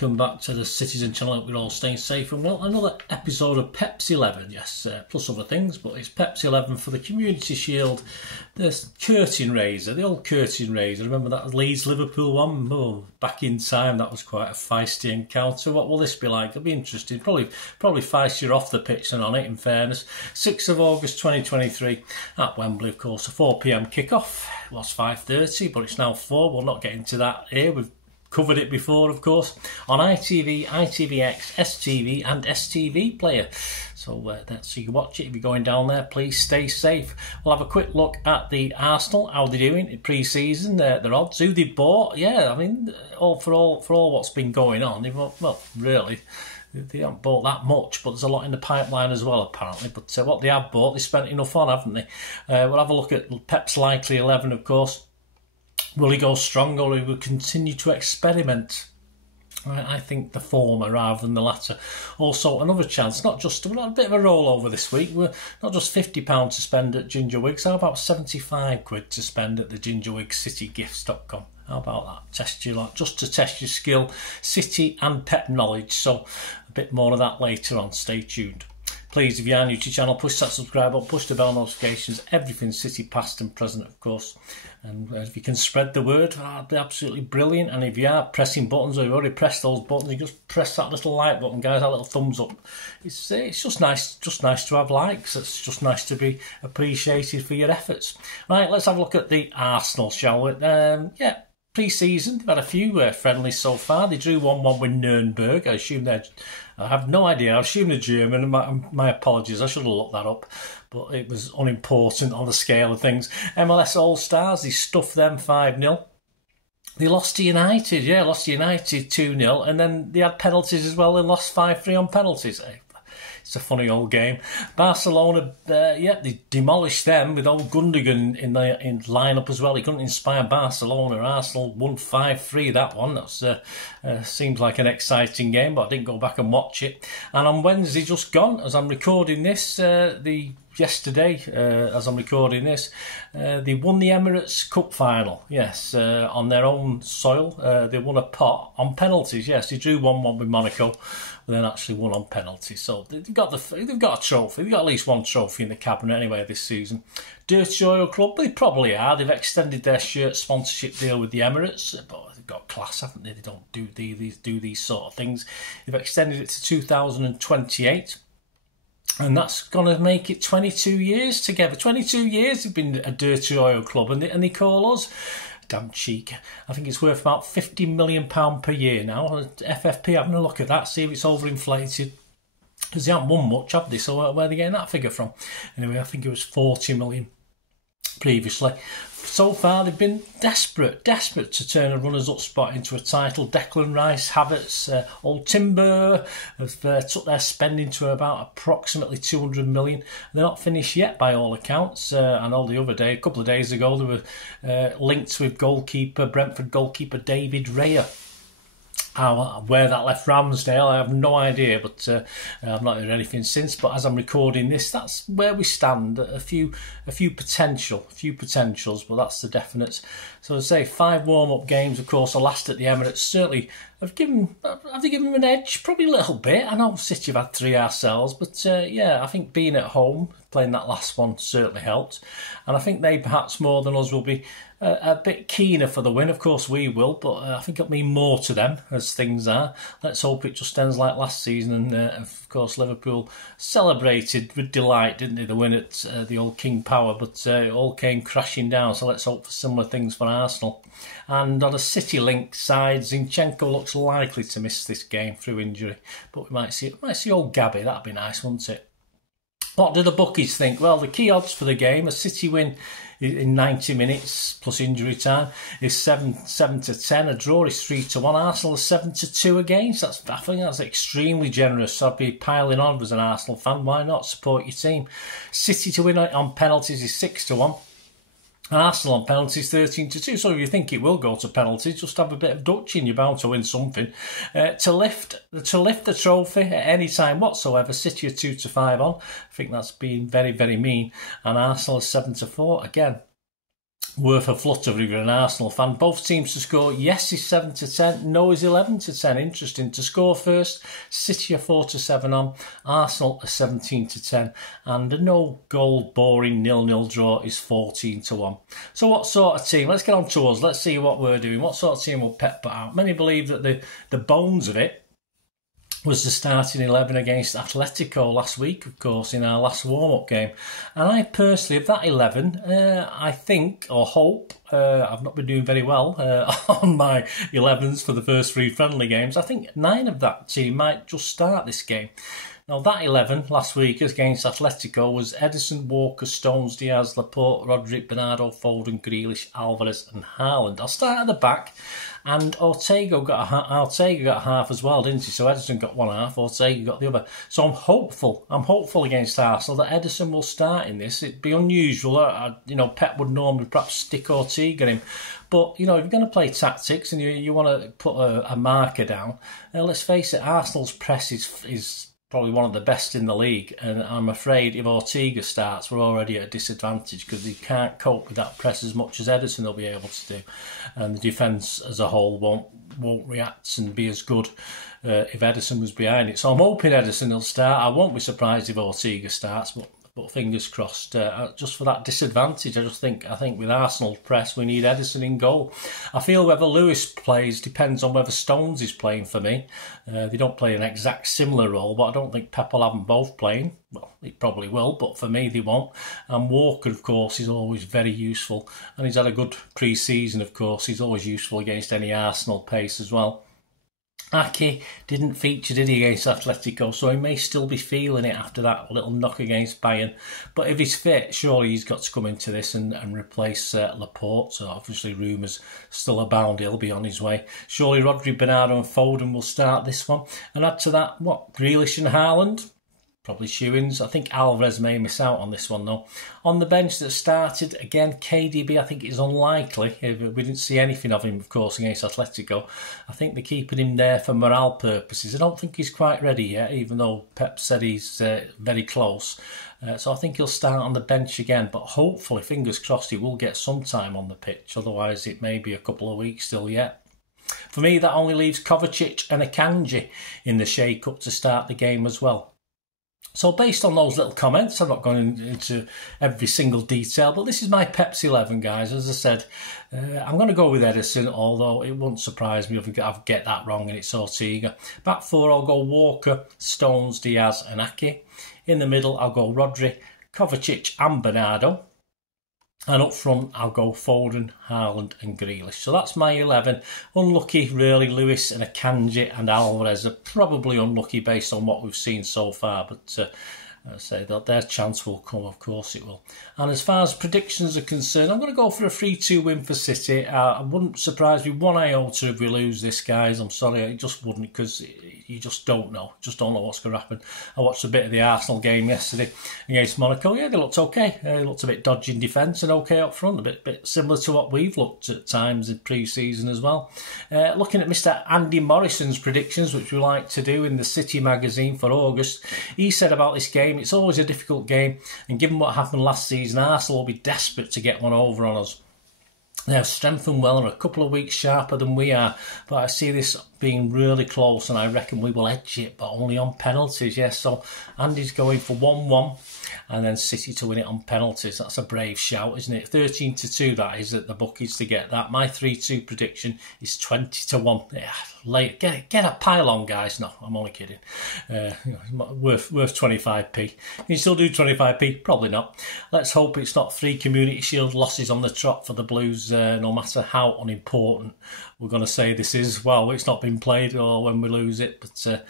welcome back to the Citizen channel. Hope we're all staying safe and well. Another episode of Pepsi 11, yes, plus other things, but it's Pepsi 11 for the Community Shield, the curtain raiser, the old curtain raiser. Remember that Leeds-Liverpool one? Oh, back in time, that was quite a feisty encounter. What will this be like? It'll be interesting. Probably feistier off the pitch than on it, in fairness. 6th of August 2023 at Wembley, of course, a 4 PM kickoff. It was 5:30, but it's now 4. We'll not get into that here. We've covered it before, of course, on ITV, ITVX, STV and STV Player. So you can watch it if you're going down there. Please stay safe. We'll have a quick look at the Arsenal, how they're doing in pre-season, their odds, who they bought. Yeah, I mean, for all what's been going on, really, they haven't bought that much, but there's a lot in the pipeline as well, apparently. But what they have bought, they spent enough on, haven't they? We'll have a look at Pep's likely 11, of course. Will he go strong or will he continue to experiment? I think the former rather than the latter. Also, another chance, not just a bit of a rollover this week. We're not just £50 to spend at Gingerwigs. How about £75 to spend at the GingerwigsCityGifts.com? How about that? Just to test your skill, City and Pep knowledge. So a bit more of that later on. Stay tuned. Please, if you're new to the channel, push that subscribe button, push the bell notifications, everything City past and present, of course. And if you can spread the word, that'd be absolutely brilliant. And if you are pressing buttons or you've already pressed those buttons, you just press that little like button, guys, that little thumbs up. It's just nice to have likes. It's just nice to be appreciated for your efforts. Right, let's have a look at the Arsenal, shall we? Pre-season, they've had a few friendlies so far. They drew 1-1 with Nuremberg. I have no idea. I assume they're German. My apologies. I should have looked that up, but it was unimportant on the scale of things. MLS All-Stars, they stuffed them 5-0. They lost to United. Yeah, lost to United 2-0. And then they had penalties as well. They lost 5-3 on penalties. It's a funny old game. Barcelona, they demolished them with old Gundogan in line-up as well. He couldn't inspire Barcelona. Arsenal won 5-3 that one. That seems like an exciting game, but I didn't go back and watch it. And on Wednesday, just gone, as I'm recording this, yesterday, as I'm recording this, they won the Emirates Cup final. Yes, on their own soil. They won a pot on penalties. Yes, they drew 1-1 with Monaco, but then actually won on penalties. So they've got a trophy. They've got at least one trophy in the cabinet anyway this season. Dirty Oil Club, they probably are. They've extended their shirt sponsorship deal with the Emirates, but they've got class, haven't they? They don't do these sort of things. They've extended it to 2028. And that's going to make it 22 years together. 22 years they've been a Dirty Oil Club, and they call us. Damn cheek. I think it's worth about £50 million per year now. FFP, having a look at that, see if it's overinflated. Because they haven't won much, have they? So where are they getting that figure from? Anyway, I think it was 40 million previously. So far, they've been desperate to turn a runners-up spot into a title. Declan Rice, Havertz, Old Timber have took their spending to about approximately 200 million. They're not finished yet, by all accounts. I know the other day, a couple of days ago, they were linked with Brentford goalkeeper David Raya. Where that left Ramsdale, I have no idea, but I've not heard anything since. But as I'm recording this, that's where we stand. A few potentials, but that's the definites. So I'd say 5 warm-up games, of course, the last at the Emirates certainly have they given them an edge? Probably a little bit. I know City have had 3 ourselves, but I think being at home, playing that last one certainly helped. And I think they perhaps more than us will be a bit keener for the win. Of course we will, but I think it'll mean more to them as things are. Let's hope it just ends like last season. And of course Liverpool celebrated with delight, didn't they, the win at the old King Power, but it all came crashing down. So let's hope for similar things for Arsenal. And on a City link side, Zinchenko looks likely to miss this game through injury, but we might see old Gabby. That'd be nice, wouldn't it? What do the bookies think? Well, the key odds for the game, a City win in 90 minutes plus injury time, is 7-10. A draw is 3-1. Arsenal is 7-2 against. I think that's extremely generous. So I'd be piling on as an Arsenal fan. Why not support your team? City to win on penalties is 6-1. Arsenal on penalties 13-2. So if you think it will go to penalties, just have a bit of Dutch in. You're bound to win something. To lift the trophy at any time whatsoever, City are 2-5 on. I think that's being very, very mean. And Arsenal is 7-4 again. worth a flutter if you're an Arsenal fan. Both teams to score. Yes is 7-10. No is 11-10. Interesting. To score first, City are 4-7 on. Arsenal are 17-10. And a no goal, boring 0-0 draw is 14-1. So what sort of team? Let's get on to us. Let's see what we're doing. What sort of team will Pep put out? Many believe that the bones of it was the starting 11 against Atletico last week, of course, in our last warm-up game. And I personally, of that 11, I think, or hope, I've not been doing very well on my 11s for the first 3 friendly games. I think 9 of that team might just start this game. Now, that 11 last week against Atletico was Ederson, Walker, Stones, Diaz, Laporte, Rodrick, Bernardo, Foden, Grealish, Alvarez and Haaland. I'll start at the back. And Ortega got a half as well, didn't he? So Ederson got one half, Ortega got the other. So I'm hopeful against Arsenal that Ederson will start in this. It'd be unusual. Pep would normally perhaps stick Ortega in. But, if you're going to play tactics and you want to put a marker down, let's face it, Arsenal's press is probably one of the best in the league, and I'm afraid if Ortega starts, we're already at a disadvantage because he can't cope with that press as much as Ederson will be able to do, and the defence as a whole won't react and be as good if Ederson was behind it. So I'm hoping Ederson will start. I won't be surprised if Ortega starts, but fingers crossed. Just for that disadvantage, I think with Arsenal press, we need Ederson in goal. I feel whether Lewis plays depends on whether Stones is playing for me. They don't play an exact similar role, but I don't think Pep will have them both playing. Well, he probably will, but for me they won't. And Walker, of course, is always very useful, and he's had a good pre-season. Of course, he's always useful against any Arsenal pace as well. Ake didn't feature, did he, against Atletico, so he may still be feeling it after that little knock against Bayern. But if he's fit, surely he's got to come into this and replace Laporte. So obviously rumours still abound, he'll be on his way. Surely Rodri, Bernardo and Foden will start this one. And add to that, Grealish and Haaland? Probably shoo-ins. I think Alvarez may miss out on this one though. On the bench that started, again, KDB, I think it's unlikely. We didn't see anything of him, of course, against Atletico. I think they're keeping him there for morale purposes. I don't think he's quite ready yet, even though Pep said he's very close. So I think he'll start on the bench again, but hopefully, fingers crossed, he will get some time on the pitch. Otherwise, it may be a couple of weeks still yet. For me, that only leaves Kovacic and Akanji in the shake-up to start the game as well. So based on those little comments, I'm not going into every single detail, but this is my Pep's 11, guys. As I said, I'm going to go with Ederson, although it won't surprise me if I get that wrong and it's Ortega. Back 4, I'll go Walker, Stones, Diaz and Ake. In the middle, I'll go Rodri, Kovacic and Bernardo. And up front, I'll go Foden, Haaland and Grealish. So that's my 11. Unlucky, really, Lewis and Akanji and Alvarez are probably unlucky based on what we've seen so far. But I say that their chance will come, of course it will. And as far as predictions are concerned, I'm going to go for a 3-2 win for City. I wouldn't surprise me one iota if we lose this, guys. I'm sorry, it just wouldn't, because you just don't know. Just don't know what's going to happen. I watched a bit of the Arsenal game yesterday against Monaco. Yeah, they looked okay. They looked a bit dodgy in defence and okay up front. A bit similar to what we've looked at times in pre-season as well. Looking at Mr. Andy Morrison's predictions, which we like to do in the City magazine for August, he said about this game, it's always a difficult game, and given what happened last season, Arsenal will be desperate to get one over on us. They have strengthened well and are a couple of weeks sharper than we are, but I see this being really close and I reckon we will edge it, but only on penalties. Yes, so Andy's going for 1-1 and then City to win it on penalties. That's a brave shout, isn't it? 13-2 that is at the bookies to get that. My 3-2 prediction is 20-1. Yeah, get a pile on, guys. No, I'm only kidding. Worth 25p. Can you still do 25p? Probably not. Let's hope it's not 3 Community Shield losses on the trot for the Blues, no matter how unimportant we're going to say this is. Well, it's not been played or when we lose it, but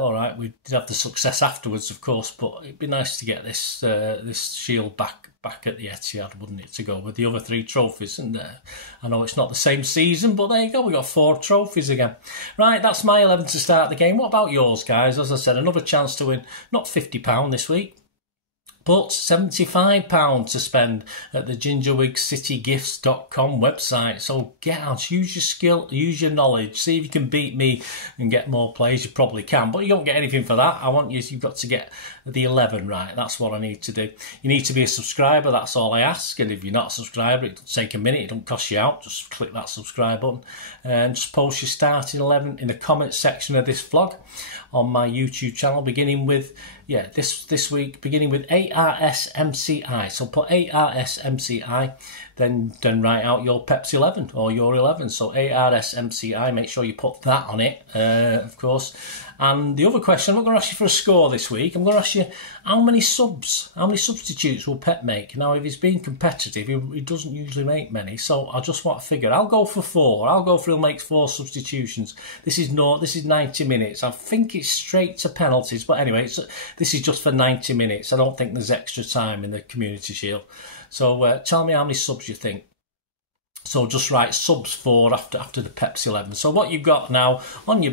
all right, we did have the success afterwards, of course, but it'd be nice to get this shield back at the Etihad, wouldn't it, to go with the other 3 trophies. And I know it's not the same season, but there you go, we got 4 trophies again. Right, that's my 11 to start the game. What about yours, guys? As I said, another chance to win, not £50 this week, but £75 to spend at the gingerwigcitygifts.com website. So get out, use your skill, use your knowledge, see if you can beat me and get more players. You probably can, but you don't get anything for that. You've got to get the 11 right. That's what I need to do. You need to be a subscriber, that's all I ask. And if you're not a subscriber, it doesn't take a minute, it don't cost you out. Just click that subscribe button and just post your starting 11 in the comments section of this vlog on my YouTube channel, beginning with this week, beginning with ARSMCI. So put ARSMCI, then write out your Pepsi 11 or your 11. So ARSMCI, make sure you put that on it, of course. And the other question, I'm not going to ask you for a score this week. I'm going to ask you how many substitutes will Pep make? Now, if he's being competitive, he doesn't usually make many. So I just want to figure. I'll go for 4. I'll go for he'll make 4 substitutions. This is 90 minutes. I think it's straight to penalties. But anyway, this is just for 90 minutes. I don't think there's extra time in the Community Shield. So tell me how many subs you think. So just write subs 4 after the Pepsi 11. So what you've got now on your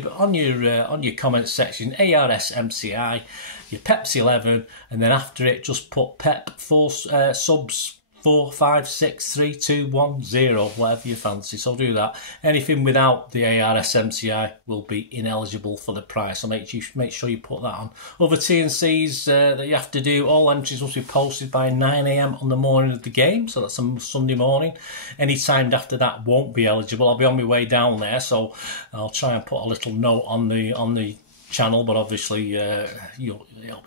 comments section, ARSMCI, your Pepsi 11, and then after it just put Pep 4 subs 4, 5, 6, 3, 2, 1, 0, whatever you fancy. So do that. Anything without the ARSMCI will be ineligible for the prize. So make sure you put that on. Other T&Cs that you have to do, all entries must be posted by 9 AM on the morning of the game. So that's a Sunday morning. Any time after that won't be eligible. I'll be on my way down there, so I'll try and put a little note on the channel, but obviously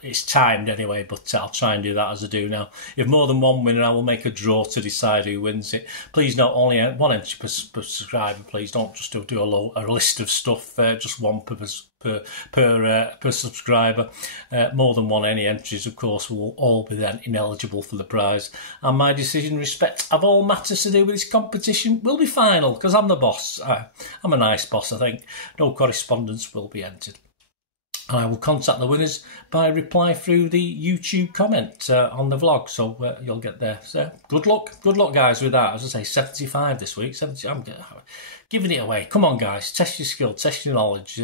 it's timed anyway, but I'll try and do that as I do now. If more than one winner, I will make a draw to decide who wins it. Please not only one entry per subscriber, please don't just do a list of stuff, just one per subscriber. More than one, any entries of course will all be then ineligible for the prize, and my decision in respect of all matters to do with this competition will be final, because I'm the boss. I'm a nice boss, I think. No correspondence will be entered. I will contact the winners by reply through the YouTube comment on the vlog, so you'll get there. So good luck guys with that. As I say, 75 this week. 70. I'm giving it away. Come on guys, test your skill, test your knowledge.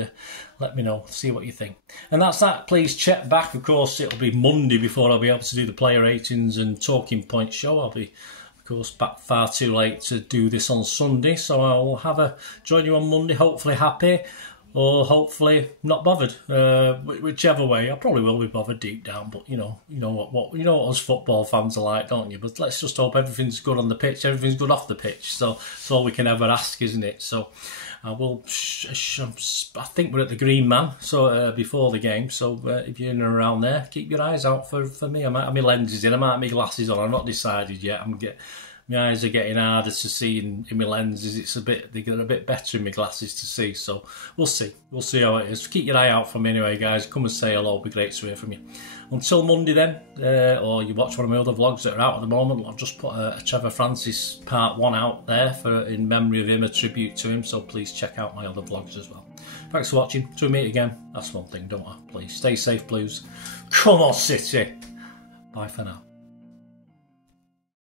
Let me know, see what you think. And that's that. Please check back. Of course, it'll be Monday before I'll be able to do the player ratings and talking point show. I'll be, of course, back far too late to do this on Sunday, so I'll join you on Monday. Hopefully happy, or hopefully not bothered, whichever way. I probably will be bothered deep down, but you know what us football fans are like, don't you? But let's just hope everything's good on the pitch, everything's good off the pitch. So that's all we can ever ask, isn't it? So I will. I think we're at the Green Man, so before the game. So if you're in and around there, keep your eyes out for me. I might have my lenses in, I might have my glasses on. I'm not decided yet. My eyes are getting harder to see in my lenses. They get a bit better in my glasses to see. So we'll see. We'll see how it is. Keep your eye out for me anyway, guys. Come and say hello. It'll be great to hear from you. Until Monday then, or you watch one of my other vlogs that are out at the moment. I've just put a Trevor Francis part 1 out there in memory of him, a tribute to him. So please check out my other vlogs as well. Thanks for watching. Till we meet again. That's one thing, don't I? Please stay safe, Blues. Come on, City. Bye for now.